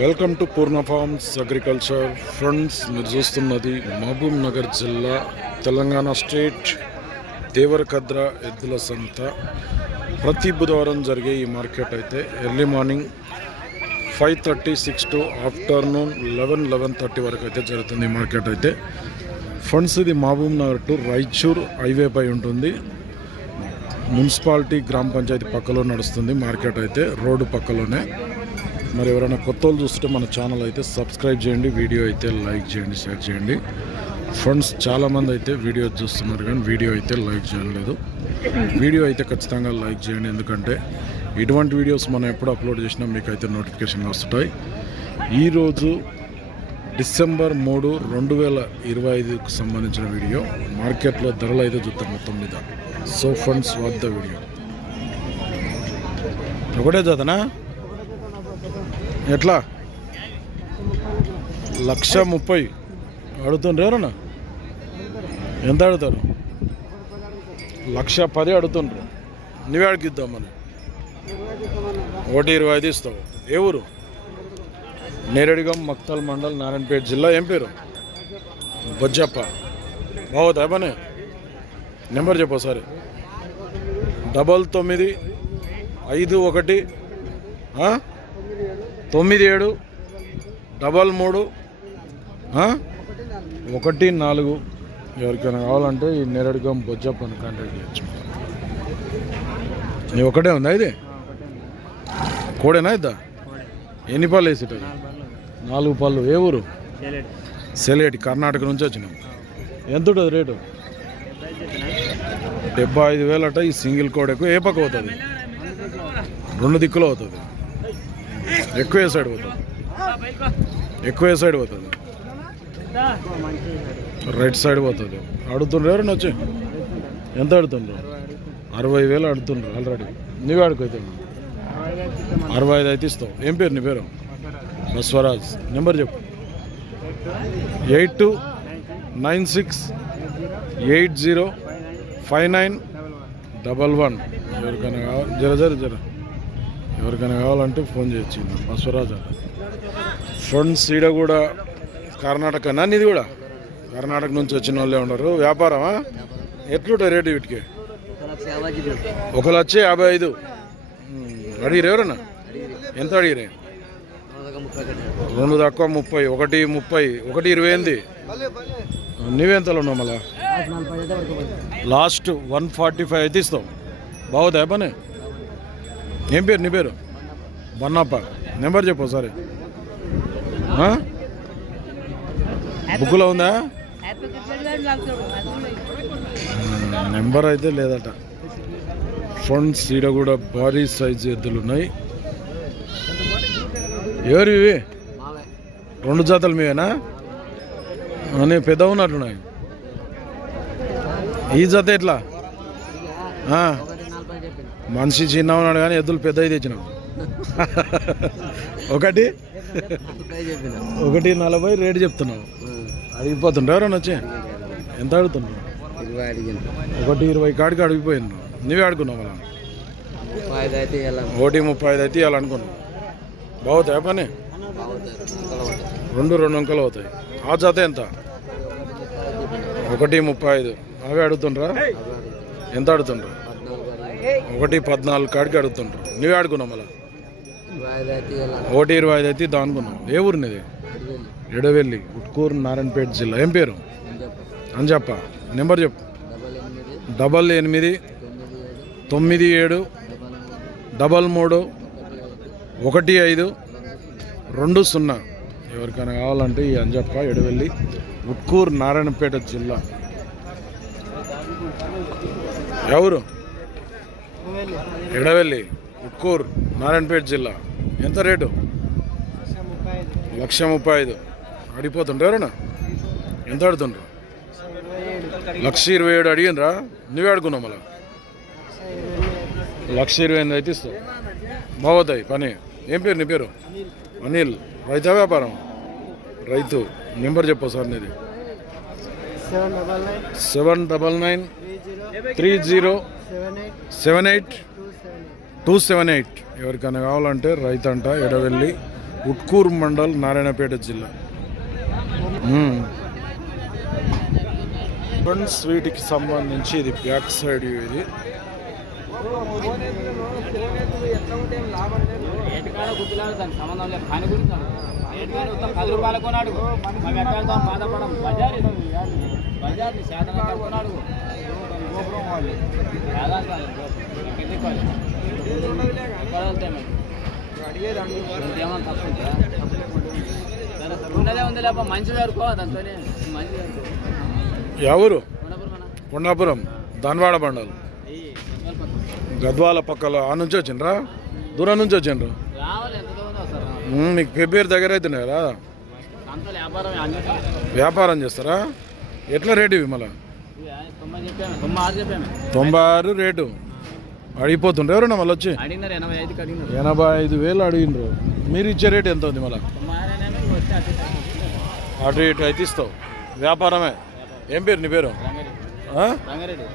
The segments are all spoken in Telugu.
Welcome to Poorna farms agriculture friends మీరు చూస్తున్నది మహబూబ్ నగర్ జిల్లా తెలంగాణ స్టేట్ దేవరకద్ర ఎద్దుల సంత. ప్రతి బుధవారం జరిగే ఈ మార్కెట్ అయితే early morning five thirty six to afternoon eleven eleven thirty వరకు అయితే జరుగుతుంది ఈ మార్కెట్ అయితే. ఫ్రెండ్స్ ఇది Mahabubnagar to Raichur highway పై ఉంటుంది. మున్సిపాలిటీ గ్రామ పంచాయతీ పక్కలో నడుస్తుంది మార్కెట్ అయితే రోడ్డు పక్కలోనే. మరి ఎవరైనా కొత్త వాళ్ళు చూస్తుంటే మన ఛానల్ అయితే సబ్స్క్రైబ్ చేయండి వీడియో అయితే లైక్ చేయండి షేర్ చేయండి. ఫ్రెండ్స్ చాలామంది అయితే వీడియో చూస్తున్నారు కానీ వీడియో అయితే లైక్ చేయలేదు. వీడియో అయితే ఖచ్చితంగా లైక్ చేయండి ఎందుకంటే ఇటువంటి వీడియోస్ మనం ఎప్పుడు అప్లోడ్ చేసినా మీకు అయితే నోటిఫికేషన్ వస్తుంటాయి. ఈరోజు డిసెంబర్ మూడు రెండు వేల ఇరవై ఐదుకు సంబంధించిన వీడియో. మార్కెట్లో ధరలు అయితే చూద్దాం మొత్తం మీద. So friends what the video ఒకటే చదనా ఎట్లా? లక్ష ముప్పై. అడుగుతుండ్రు ఎవరన్నా? ఎంత అడుగుతారు? లక్ష పది అడుగుతుండ్రు. నువ్వే అడిగిద్దాం మనం ఒకటి ఇరవై ఐదు ఇస్తావు. ఏ ఊరు? నేరడిగం మక్తల్ మండల్ నారాయణపేట జిల్లా. ఏం పేరు? బొజ్జప్ప. బాగుతా పని నెంబర్ చెప్పు సరే డబల్ తొమ్మిది ఐదు ఒకటి? తొమ్మిది ఏడు డబల్ మూడు? ఒకటి నాలుగు. ఎవరికైనా కావాలంటే ఈ నేరడుగం బొజ్జప్పని కాంటాక్ట్ చేయొచ్చు. నీ ఒకటే ఉందా ఇది? కోడేనా ఇద్దా? ఎన్ని పళ్ళు వేసేట నాలుగు పళ్ళు. ఏ ఊరు? సెలేటి. కర్ణాటక నుంచి వచ్చినాం. ఎంత ఉంటుంది రేటు? డెబ్బై ఐదు వేలు అట ఈ సింగిల్ కోడకు ఏ పక్క అవుతుంది రెండు దిక్కులు అవుతుంది ఎక్కువ సైడ్ పోతుంది? ఎక్కువ సైడ్ పోతుంది? రైట్ సైడ్ పోతుంది. అడుగుతుండ్రు ఎవరన్నా వచ్చి? ఎంత అడుగుతుండ్రు? అరవై వేలు అడుగుతుండ్రు ఆల్రెడీ. నువ్వే అడుగుతుంది అరవై ఐదు అయితే ఇస్తావు. ఏం పేరు నీ పేరు? బస్వరాజ్. నెంబర్ చెప్పు. Eight two nine six eight zero five nine double one. ఎవరికైనా కావాలి జర జర జర. ఎవరికైనా కావాలంటే ఫోన్ చేయొచ్చు బస్వరాజ్ అంట ఫ్రెండ్స్ ఈడ కూడా కర్ణాటక నీది కూడా? కర్ణాటక నుంచి వచ్చిన వాళ్ళే ఉన్నారు. వ్యాపారమా? ఎట్లుంటాయి రేటు వీటికి? ఒక లక్ష యాభై ఐదు. అడిగిరు ఎవరన్నా? ఎంత అడిగిరే? రెండు తక్కువ ముప్పై ఒకటి ముప్పై ఒకటి ఇరవై ఎనిమిది. నువ్వెంతలో ఉన్నావు మళ్ళా? లాస్ట్ వన్ ఫార్టీ ఫైవ్ అయితే ఇస్తావు. బాగుదా పని? ఏం పేరు నీ పేరు? బన్నప్ప. నెంబర్ చెప్పు సరే బుక్లో ఉందా? నెంబర్ అయితే లేదట. ఫ్రంట్ సీడ కూడా భారీ సైజు ఎద్దులు ఉన్నాయి. ఎవరు ఇవి రెండు జాతలు మీవేనా? అని పెద్ద ఉన్నట్టున్నాయి ఈ జత ఎట్లా? మనిషి చిన్న ఉన్నాడు కానీ ఎద్దులు పెద్దవి తెచ్చినాం. ఒకటి? ఒకటి నలభై రేటు చెప్తున్నావు అడిగిపోతుండ్రు ఎవరన్నా వచ్చి? ఎంత అడుగుతున్నావు? ఒకటి ఇరవై కాడికి అడిగిపోయిండ్రు నువ్వే ఆడుకున్నావు ఎలా ఒకటి ముప్పై ఐదు అయితే ఇవ్వాలనుకున్నావు. బాగుతాయా పని? రెండు రెండు అంకలు అవుతాయి. ఆ జత ఎంత? ఒకటి ముప్పై ఐదు అవే అడుగుతుండ్రా? ఎంత అడుగుతుండ్రు? ఒకటి పద్నాలుగు కాడికి అడుగుతుండ్రు. నువ్వే ఆడుకున్నావు మళ్ళా? ఒకటి ఇరవై ఐదు అయితే ఇద్దాం ఏ ఊరు నీది? ఎడవెల్లి ఉట్కూరు నారాయణపేట జిల్లా. ఏం పేరు? అని చెప్ప నెంబర్ చెప్పు. డబల్ ఎనిమిది తొమ్మిది ఏడు డబల్ మూడు ఒకటి ఐదు రెండు సున్నా. ఎవరికైనా కావాలంటే ఈ అంజప్ప ఎడవెల్లి ఉట్కూరు నారాయణపేట జిల్లా. ఎవరు? ఎడవెల్లి ఉట్కూరు నారాయణపేట జిల్లా. ఎంత రేటు? లక్ష ముప్పై ఐదు. అడిగిపోతుండ్రు ఎవరన్నా ఎంత అడుగుతుండ్రు? లక్ష ఇరవై ఏడు అడిగినరా నువ్వే అడుగున్నావు మళ్ళా. లక్ష ఇరవై ఎనిమిది అయితే ఇస్తావు. బాగుతాయి పని. ఏం పేరు నీ పేరు? అనిల్. రైతా వ్యాపారం. రైతు నెంబర్ చెప్పు సార్ నీది. Seven double nine three zero seven eight two seven eight ఎవరికైనా కావాలంటే రైతంట ఎడవెల్లి ఉట్కూరు మండల్ నారాయణపేట జిల్లా. మ్మ్. ఫ్రంట్ స్వీట్కి సంబంధించి ఇది బ్యాక్ సైడ్ ఇది. గుర్తులేదు దానికి సంబంధం లేదు. పని గురించి ఉత్తమ పది రూపాయలు కొనాడు మేము బాధపడం బజార్. బజార్ నీ శాతం ఎక్కడ కొనాడు గోపురం వాళ్ళు యాదాది వాళ్ళు గోపురం. ఎక్కడికి వాళ్ళు. ఎక్కడ వెళ్తాయి మరి? ఇంకేమన్నా తప్పు ఉంటుందా? సరే సరే. ఉన్నదే ఉంది లేకపోతే మంచి వేరుకో దాంతోనే. మంచి వేరుకో ఎవరు? కొండాపురం ధన్వాడ పక్కన. గద్వాల పక్కల. ఆ నుంచి వచ్చిండ్రా? దూరం నుంచి వచ్చిండ్రు? మీకు ఫిబ్రవరి దగ్గర అవుతున్నాయి కదా? వ్యాపారం చేస్తారా? ఎట్లా రేటు ఇవి మళ్ళా? తొంభై ఆరు రేటు. అడిగిపోతుండ్రు ఎవరన్నా మళ్ళీ వచ్చి? ఎనభై ఐదు వేలు అడిగినరు. మీరు ఇచ్చే రేట్ ఎంత ఉంది మళ్ళీ? అటు ఇటు అయితే ఇస్తావు. వ్యాపారమే. ఏం పేరు నీ పేరు?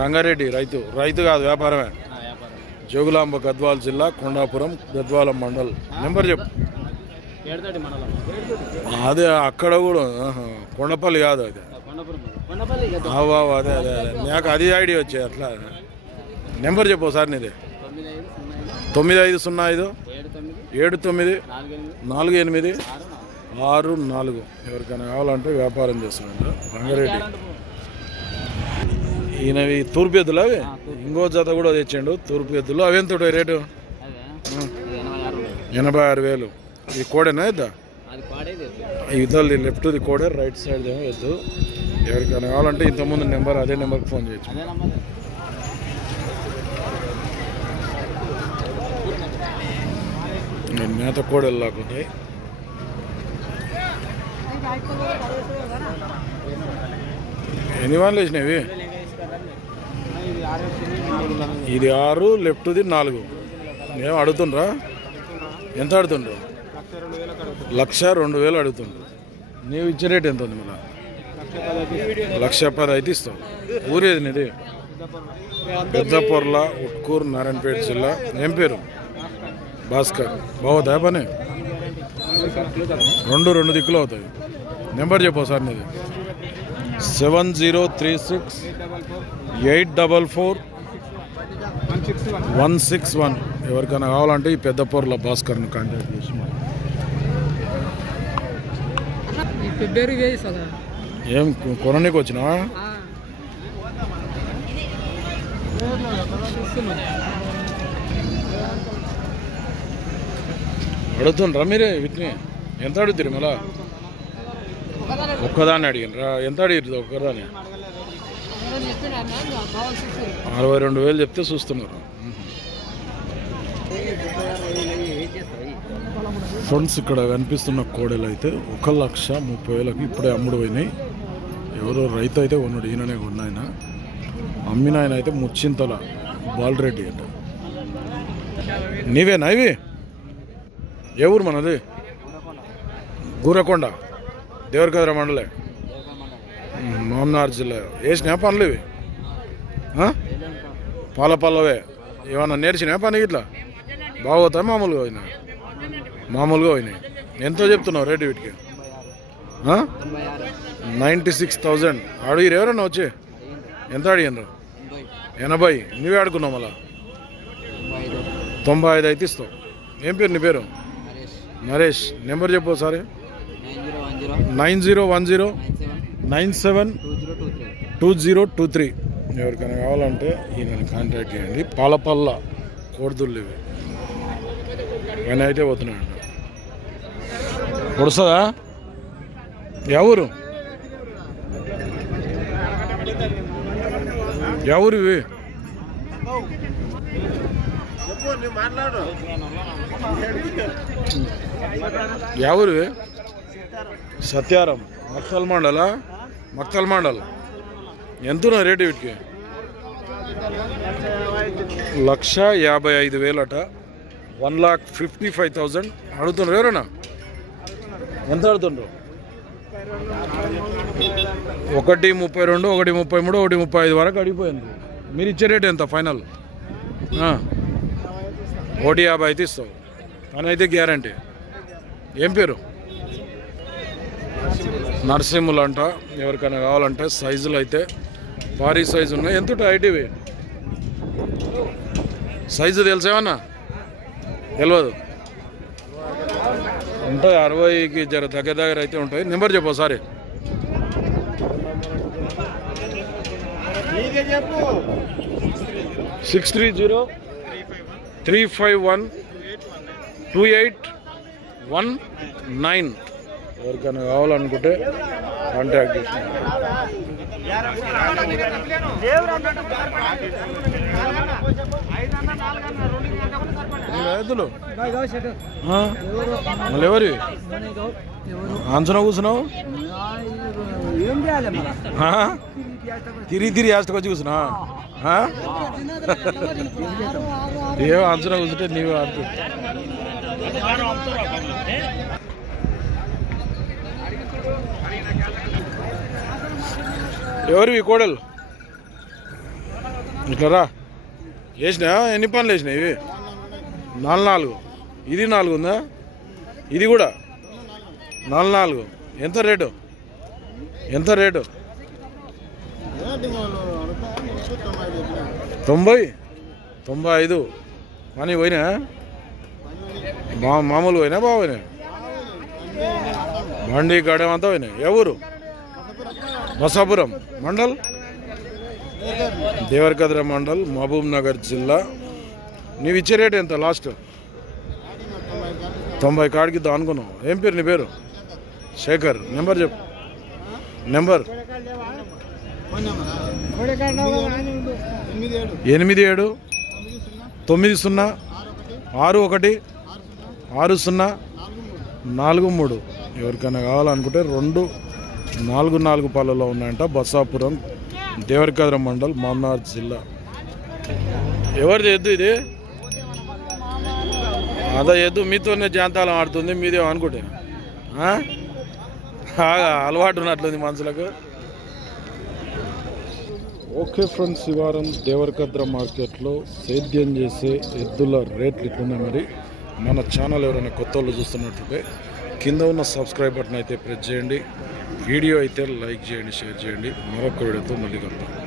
రంగారెడ్డి రైతు. రైతు కాదు వ్యాపారమే. జోగులాంబ గద్వాల జిల్లా కొండాపురం గద్వాల మండల్. నెంబర్ చెప్పు. అదే అక్కడ కూడా కొండపల్లి కాదు అది. కొండపురం. కొండపల్లి ఇక తొ- అవు అవు అదే అదే అదే. నాకు అది ఐడియా వచ్చాయి అట్లా. నెంబర్ చెప్పు సార్ నీది. తొమ్మిది ఐదు సున్నా ఐదు. ఏడు తొమ్మిది. నాలుగు ఎనిమిది. ఆరు నాలుగు. ఎవరికైనా కావాలంటే వ్యాపారం చేస్తాడంట రంగారెడ్డి. ఈయనవి తూర్పు ఎద్దులు అవి? ఇంకో జత కూడా తెచ్చిండు తూర్పు ఎద్దులు. అవి ఎంత ఉంటాయి రేటు? ఎనభై ఆరు వేలు. ఇది కోడేనా ఇద్దా ఇద్దరు లెఫ్ట్ది కోడే రైట్ సైడ్ ఏమో ఎద్దు. ఎవరికైనా కావాలంటే ఇంతకుముందు నెంబర్ అదే నెంబర్కి ఫోన్ చేయొచ్చు. మేత కోడలు లాక్కుంటాయి ఎన్ని వాళ్ళు వేసినవి ఇది ఆరు లెఫ్ట్ది నాలుగు. ఏం అడుగుతుండ్రా? ఎంత అడుగుతుండ్రు? లక్ష రెండు వేలు అడుగుతుండ్రు. నీవు ఇచ్చే రేట్ ఎంత ఉంది మన లక్ష పది అయితే ఇస్తాం ఊరేది నీది? పెద్దపొర్ల ఉట్కూరు నారాయణపేట జిల్లా. ఏం పేరు? భాస్కర్. బాగుందా పని? రెండు రెండు దిక్కులు అవుతాయి. నెంబర్ చెప్పు సార్ నీది. Seven zero three six eight double four one six one. ఎవరికైనా కావాలంటే ఈ పెద్ద పొరల భాస్కర్ని కాంటాక్ట్ చేసి ఏం కొననీకి వచ్చినావా? అడుగుతుండ్రా మీరే వీటిని ఎంత అడుగుతారు మళ్ళా? ఒక్కదాన్ని అడిగినరా? ఎంత అడిగారు ఒక్కదాన్ని? అరవై రెండు వేలు చెప్తే చూస్తున్నారు. ఫ్రెండ్స్ ఇక్కడ కనిపిస్తున్న కోడలు అయితే ఒక లక్ష ముప్పై వేలకు ఇప్పుడే అమ్ముడు పోయినాయి ఎవరో రైతు అయితే కొన్నాడు ఈయననే కొన్నాయన అమ్మిన ఆయన అయితే ముచ్చింతల బాలరెడ్డి అంట. నీవేనా ఇవి? ఏ ఊరు మనది? గూరకొండ. దేవరకద్ర మండలే. ఉమ్, జిల్లా. వేసినా పనులు ఇవి? పాల పల్లవే. ఏమన్నా నేర్చినా పని ఇట్లా? బాగోతా మామూలుగా పోయినా? మామూలుగా పోయినాయి. ఎంతో చెప్తున్నావు రేటు వీటికి. Ninety six thousand. అడిగిరు ఎవరన్నా వచ్చి? ఎంత అడిగినరు ఎనభై. నువ్వే ఆడుకున్నావు మళ్ళా? తొంభై ఐదు అయితే ఇస్తావు. ఏం పేరు నీ పేరు? నరేష్ నరేష్. నెంబర్ చెప్పు ఒకసారి. Nine zero one zero nine seven two zero two three. ఎవరికైనా కావాలంటే ఈయనని కాంటాక్ట్ చేయండి. పాలపల్ల కోడిదుళ్ళు ఇవి. ఆయన అయితే పోతున్నాడు పొడుస్తుందా? ఎవరు ఎవరు ఇవి? ఎవరు సత్యారం మక్తల్ మండల? మక్తల్ మండల్. ఎంత రేటు వీటికి? లక్ష యాభై ఐదు వేలట. One lakh fifty five thousand. అడుగుతున్నారు ఎవరన్నా ఎంత అడుగుతుండ్రు? ఒకటి ముప్పై రెండు ఒకటి ముప్పై మూడు ఒకటి ముప్పై ఐదు వరకు అడిగిపోయింది మీరు ఇచ్చే రేట్ ఎంత? ఫైనల్? ఒకటి యాభై అయితే ఇస్తావు. అని అయితే గ్యారంటీ. ఏం పేరు? నరసింహులు అంట ఎవరికైనా కావాలంటే సైజులు అయితే భారీ సైజు ఉన్నాయి. ఎంత ఐటీవి సైజు తెలిసేమన్నా తెలియదు ఉంటాయి అరవైకి జర దగ్గర దగ్గర అయితే ఉంటాయి. నెంబర్ చెప్పు ఒకసారి. Six three zero three five one two eight one nine. ఎవరికైనా కావాలనుకుంటే కాంటాక్ట్ చేసి. రైతులు? మళ్ళీ ఎవరి అంచనా కూర్చున్నావు? ఏం? తిరిగి తిరిగి వేస్తకు వచ్చి కూర్చున్నా? ఏమో అంచనా కూర్చుంటే నీవు అంచు ఎవరివి కోడలు? ఇట్లా లేచినా? ఎన్ని పనులు వేసినాయి ఇవి? నాలుగు నాలుగు. ఇది నాలుగు ఉందా? ఇది కూడా? నాలుగు నాలుగు. ఎంత రేటు? ఎంత రేటు? తొంభై? తొంభై ఐదు. కానీ పోయినా? మా మామూలు పోయినా? బాగా పోయినా? బండి గడమంతా పోయినాయి ఎవరు? బసాపురం మండల్? దేవరకద్ర మండల్ మహబూబ్ నగర్ జిల్లా. నీవు ఇచ్చే రేట్ ఎంత లాస్ట్? తొంభై కాడికి దా అనుకున్నావు ఏం పేరు నీ పేరు? శేఖర్. నెంబర్ చెప్పు. నెంబర్? ఎనిమిది ఏడు తొమ్మిది సున్నా ఆరు ఒకటి ఆరు సున్నా నాలుగు మూడు. ఎవరికైనా కావాలనుకుంటే రెండు నాలుగు నాలుగు పాలలో ఉన్నాయంట. బసాపురం దేవరకద్ర మండల్ మన్నార్ జిల్లా. ఎవరిది ఎద్దు ఇది? అదే ఎద్దు. మీతోనే జాంతాలం ఆడుతుంది. మీదే అనుకుంటే. అలవాటు ఉన్నట్లుంది మనుషులకు. ఓకే ఫ్రెండ్స్ ఈ వారం దేవరకద్ర మార్కెట్లో సేద్యం చేసే ఎద్దుల రేట్లు ఇట్లున్నాయి మరి. మన ఛానల్ ఎవరైనా కొత్త వాళ్ళు చూస్తున్నట్లయితే కింద ఉన్న సబ్స్క్రైబ్ బటన్ అయితే ప్రెస్ చేయండి. వీడియో అయితే లైక్ చేయండి షేర్ చేయండి. మరొక వీడియోతో మళ్ళీ కలుద్దాం.